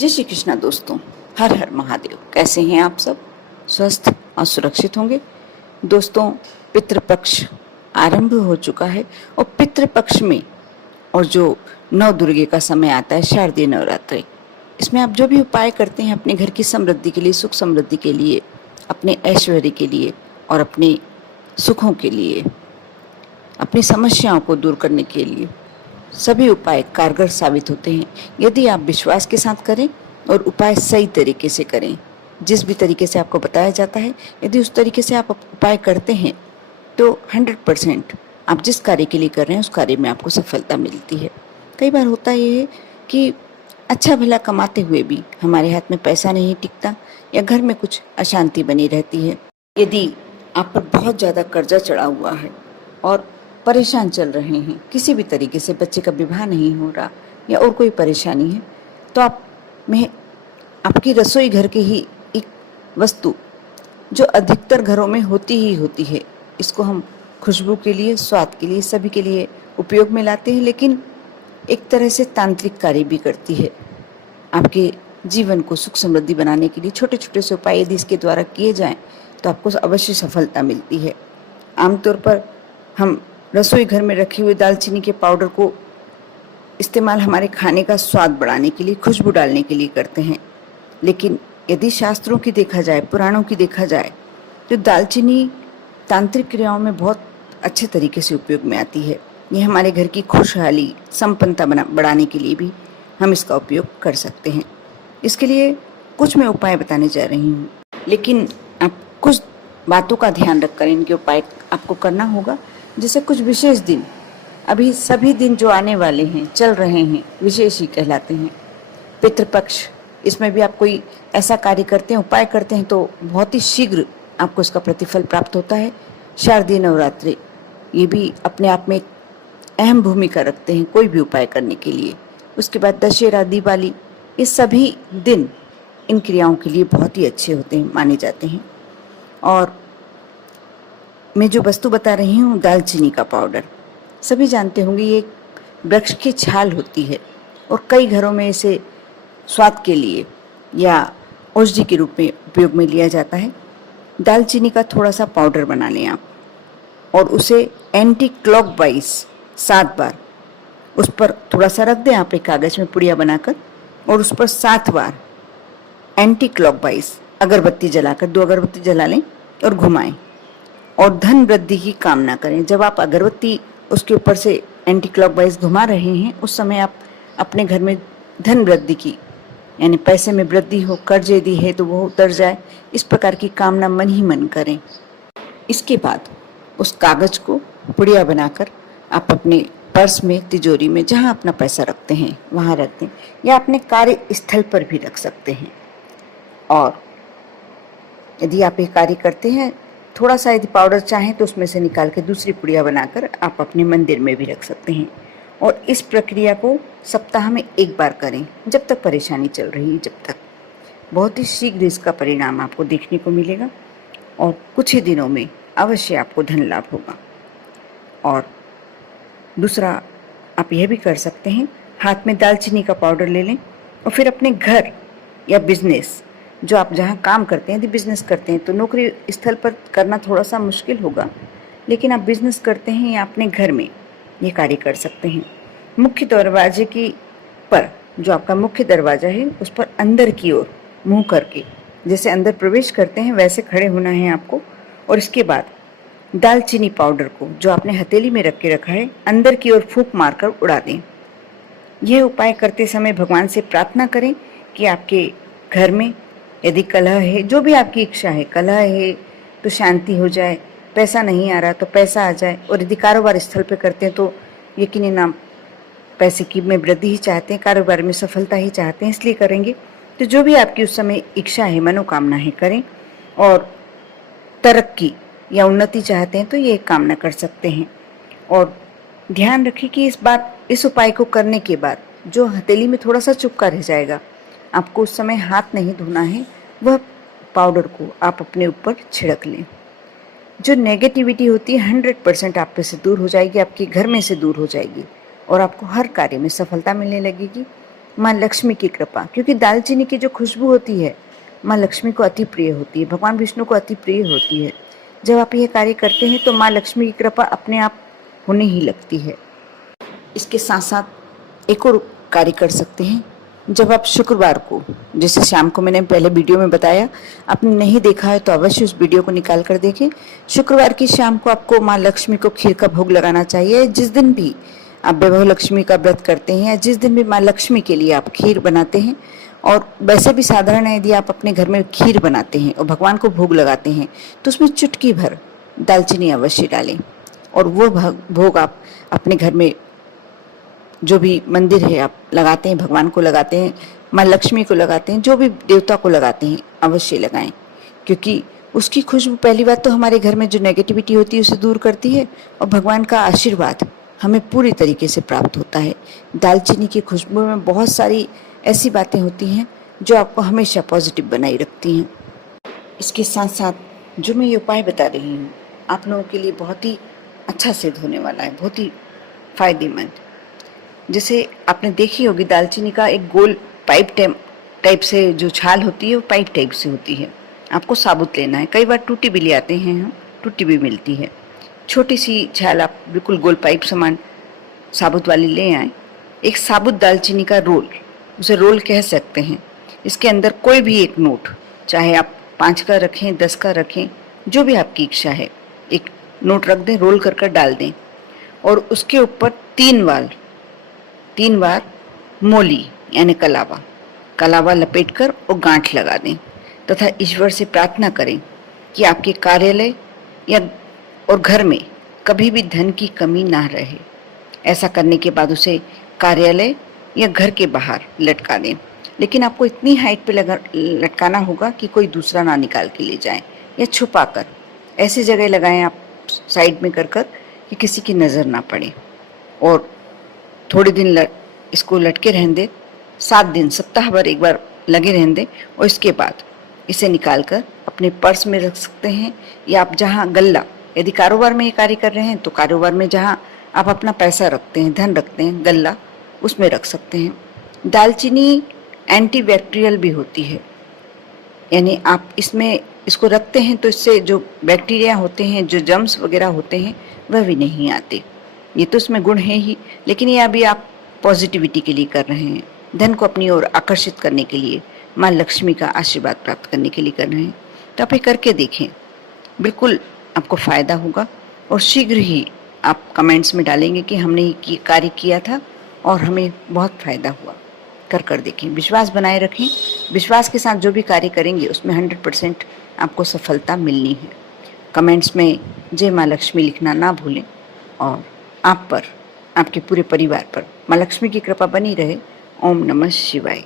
जय श्री कृष्णा दोस्तों। हर हर महादेव। कैसे हैं आप सब? स्वस्थ और सुरक्षित होंगे। दोस्तों, पितृपक्ष आरंभ हो चुका है और पितृपक्ष में और जो नव दुर्गे का समय आता है, शारदीय नवरात्रि, इसमें आप जो भी उपाय करते हैं अपने घर की समृद्धि के लिए, सुख समृद्धि के लिए, अपने ऐश्वर्य के लिए और अपने सुखों के लिए, अपनी समस्याओं को दूर करने के लिए, सभी उपाय कारगर साबित होते हैं यदि आप विश्वास के साथ करें और उपाय सही तरीके से करें। जिस भी तरीके से आपको बताया जाता है, यदि उस तरीके से आप उपाय करते हैं तो 100% आप जिस कार्य के लिए कर रहे हैं उस कार्य में आपको सफलता मिलती है। कई बार होता ये है कि अच्छा भला कमाते हुए भी हमारे हाथ में पैसा नहीं टिकता या घर में कुछ अशांति बनी रहती है। यदि आप पर बहुत ज़्यादा कर्जा चढ़ा हुआ है और परेशान चल रहे हैं, किसी भी तरीके से बच्चे का विवाह नहीं हो रहा या और कोई परेशानी है, तो आप में आपकी रसोई घर की ही एक वस्तु जो अधिकतर घरों में होती ही होती है, इसको हम खुशबू के लिए, स्वाद के लिए, सभी के लिए उपयोग में लाते हैं, लेकिन एक तरह से तांत्रिक कार्य भी करती है। आपके जीवन को सुख समृद्धि बनाने के लिए छोटे छोटे से उपाय यदि इसके द्वारा किए जाएं तो आपको अवश्य सफलता मिलती है। आमतौर पर हम रसोई घर में रखे हुए दालचीनी के पाउडर को इस्तेमाल हमारे खाने का स्वाद बढ़ाने के लिए, खुशबू डालने के लिए करते हैं, लेकिन यदि शास्त्रों की देखा जाए, पुराणों की देखा जाए, तो दालचीनी तांत्रिक क्रियाओं में बहुत अच्छे तरीके से उपयोग में आती है। ये हमारे घर की खुशहाली, संपन्नता बढ़ाने के लिए भी हम इसका उपयोग कर सकते हैं। इसके लिए कुछ मैं उपाय बताने जा रही हूँ, लेकिन आप कुछ बातों का ध्यान रखकर इनके उपाय आपको करना होगा। जैसे कुछ विशेष दिन, अभी सभी दिन जो आने वाले हैं, चल रहे हैं, विशेष ही कहलाते हैं। पितृपक्ष, इसमें भी आप कोई ऐसा कार्य करते हैं, उपाय करते हैं तो बहुत ही शीघ्र आपको इसका प्रतिफल प्राप्त होता है। शारदीय नवरात्रि, ये भी अपने आप में एक अहम भूमिका रखते हैं कोई भी उपाय करने के लिए। उसके बाद दशहरा, दिवाली, ये सभी दिन इन क्रियाओं के लिए बहुत ही अच्छे होते हैं, माने जाते हैं। और मैं जो वस्तु बता रही हूँ, दालचीनी का पाउडर, सभी जानते होंगे ये वृक्ष की छाल होती है और कई घरों में इसे स्वाद के लिए या औषधि के रूप में उपयोग में लिया जाता है। दालचीनी का थोड़ा सा पाउडर बना लें आप और उसे एंटी क्लॉकवाइज 7 बार उस पर थोड़ा सा रख दें आप एक कागज में पुड़िया बनाकर, और उस पर 7 बार एंटी क्लॉकवाइज अगरबत्ती जलाकर 2 अगरबत्ती जला लें और घुमाएं और धन वृद्धि की कामना करें। जब आप अगरबत्ती उसके ऊपर से एंटी क्लॉकवाइज घुमा रहे हैं, उस समय आप अपने घर में धन वृद्धि की, यानी पैसे में वृद्धि हो, कर्ज यदि है तो वो उतर जाए, इस प्रकार की कामना मन ही मन करें। इसके बाद उस कागज को पुड़िया बनाकर आप अपने पर्स में, तिजोरी में, जहाँ अपना पैसा रखते हैं वहाँ रख दें, या अपने कार्यस्थल पर भी रख सकते हैं। और यदि आप ये कार्य करते हैं, थोड़ा सा यदि पाउडर चाहें तो उसमें से निकाल के दूसरी पुड़िया बनाकर आप अपने मंदिर में भी रख सकते हैं। और इस प्रक्रिया को सप्ताह में 1 बार करें, जब तक परेशानी चल रही है, जब तक। बहुत ही शीघ्र इसका परिणाम आपको देखने को मिलेगा और कुछ ही दिनों में अवश्य आपको धन लाभ होगा। और दूसरा आप यह भी कर सकते हैं, हाथ में दालचीनी का पाउडर ले लें और फिर अपने घर या बिजनेस, जो आप जहाँ काम करते हैं, यदि बिजनेस करते हैं तो नौकरी स्थल पर करना थोड़ा सा मुश्किल होगा, लेकिन आप बिजनेस करते हैं या अपने घर में ये कार्य कर सकते हैं। मुख्य दरवाजे की पर, जो आपका मुख्य दरवाज़ा है, उस पर अंदर की ओर मुंह करके, जैसे अंदर प्रवेश करते हैं वैसे खड़े होना है आपको। और इसके बाद दालचीनी पाउडर को, जो आपने हथेली में रख के रखा है, अंदर की ओर फूंक मारकर उड़ा दें। यह उपाय करते समय भगवान से प्रार्थना करें कि आपके घर में यदि कलह है, जो भी आपकी इच्छा है, कलह है तो शांति हो जाए, पैसा नहीं आ रहा तो पैसा आ जाए, और यदि कारोबार स्थल पे करते हैं तो यकीनन आप पैसे की में वृद्धि ही चाहते हैं, कारोबार में सफलता ही चाहते हैं, इसलिए करेंगे। तो जो भी आपकी उस समय इच्छा है, मनोकामना है, करें। और तरक्की या उन्नति चाहते हैं तो ये कामना कर सकते हैं। और ध्यान रखें कि इस उपाय को करने के बाद जो हथेली में थोड़ा सा चुपका रह जाएगा, आपको उस समय हाथ नहीं धोना है, वह पाउडर को आप अपने ऊपर छिड़क लें। जो नेगेटिविटी होती है 100% आप पे से दूर हो जाएगी, आपके घर में से दूर हो जाएगी और आपको हर कार्य में सफलता मिलने लगेगी। माँ लक्ष्मी की कृपा, क्योंकि दालचीनी की जो खुशबू होती है माँ लक्ष्मी को अति प्रिय होती है, भगवान विष्णु को अति प्रिय होती है। जब आप यह कार्य करते हैं तो माँ लक्ष्मी की कृपा अपने आप होने ही लगती है। इसके साथ साथ एक और कार्य कर सकते हैं। जब आप शुक्रवार को, जैसे शाम को मैंने पहले वीडियो में बताया, आपने नहीं देखा है तो अवश्य उस वीडियो को निकाल कर देखें। शुक्रवार की शाम को आपको माँ लक्ष्मी को खीर का भोग लगाना चाहिए। जिस दिन भी आप वैभव लक्ष्मी का व्रत करते हैं या जिस दिन भी माँ लक्ष्मी के लिए आप खीर बनाते हैं, और वैसे भी साधारण है, यदि आप अपने घर में खीर बनाते हैं और भगवान को भोग लगाते हैं तो उसमें चुटकी भर दालचीनी अवश्य डालें। और वो भोग आप अपने घर में जो भी मंदिर है आप लगाते हैं, भगवान को लगाते हैं, माँ लक्ष्मी को लगाते हैं, जो भी देवता को लगाते हैं अवश्य लगाएं, क्योंकि उसकी खुशबू पहली बात तो हमारे घर में जो नेगेटिविटी होती है उसे दूर करती है और भगवान का आशीर्वाद हमें पूरी तरीके से प्राप्त होता है। दालचीनी की खुशबू में बहुत सारी ऐसी बातें होती हैं जो आपको हमेशा पॉजिटिव बनाए रखती हैं। इसके साथ साथ जो मैं ये उपाय बता रही हूँ आप लोगों के लिए बहुत ही अच्छा सिद्ध होने वाला है, बहुत ही फायदेमंद। जैसे आपने देखी होगी दालचीनी का एक गोल पाइप टाइप से जो छाल होती है वो पाइप टाइप से होती है। आपको साबुत लेना है, कई बार टूटी भी ले आते हैं हम, टूटी भी मिलती है। छोटी सी छाल आप बिल्कुल गोल पाइप समान साबुत वाली ले आए। एक साबुत दालचीनी का रोल, उसे रोल कह सकते हैं। इसके अंदर कोई भी एक नोट, चाहे आप 5 का रखें, 10 का रखें, जो भी आपकी इच्छा है, एक नोट रख दें, रोल कर डाल दें और उसके ऊपर 3 बार मोली यानी कलावा लपेटकर और गांठ लगा दें तथा ईश्वर से प्रार्थना करें कि आपके कार्यालय या और घर में कभी भी धन की कमी ना रहे। ऐसा करने के बाद उसे कार्यालय या घर के बाहर लटका दें, लेकिन आपको इतनी हाइट पे लटकाना होगा कि कोई दूसरा ना निकाल के ले जाए, या छुपा कर ऐसी जगह लगाएं आप साइड में कर कि किसी की नज़र ना पड़े। और थोड़े दिन इसको लटके रहने दें, 7 दिन सप्ताह भर एक बार लगे रहने दें और इसके बाद इसे निकाल कर अपने पर्स में रख सकते हैं, या आप जहाँ गल्ला, यदि कारोबार में ये कार्य कर रहे हैं तो कारोबार में जहाँ आप अपना पैसा रखते हैं, धन रखते हैं, गल्ला, उसमें रख सकते हैं। दालचीनी एंटीबैक्टीरियल भी होती है, यानी आप इसको रखते हैं तो इससे जो बैक्टीरिया होते हैं, जो जर्म्स वगैरह होते हैं, वह भी नहीं आते। ये तो इसमें गुण है ही, लेकिन ये अभी आप पॉजिटिविटी के लिए कर रहे हैं, धन को अपनी ओर आकर्षित करने के लिए, माँ लक्ष्मी का आशीर्वाद प्राप्त करने के लिए कर रहे हैं। तो आप ये करके देखें, बिल्कुल आपको फ़ायदा होगा और शीघ्र ही आप कमेंट्स में डालेंगे कि हमने ये कार्य किया था और हमें बहुत फ़ायदा हुआ। कर देखें, विश्वास बनाए रखें। विश्वास के साथ जो भी कार्य करेंगे उसमें 100% आपको सफलता मिलनी है। कमेंट्स में जय माँ लक्ष्मी लिखना ना भूलें और आप पर, आपके पूरे परिवार पर माँ लक्ष्मी की कृपा बनी रहे। ओम नमः शिवाय।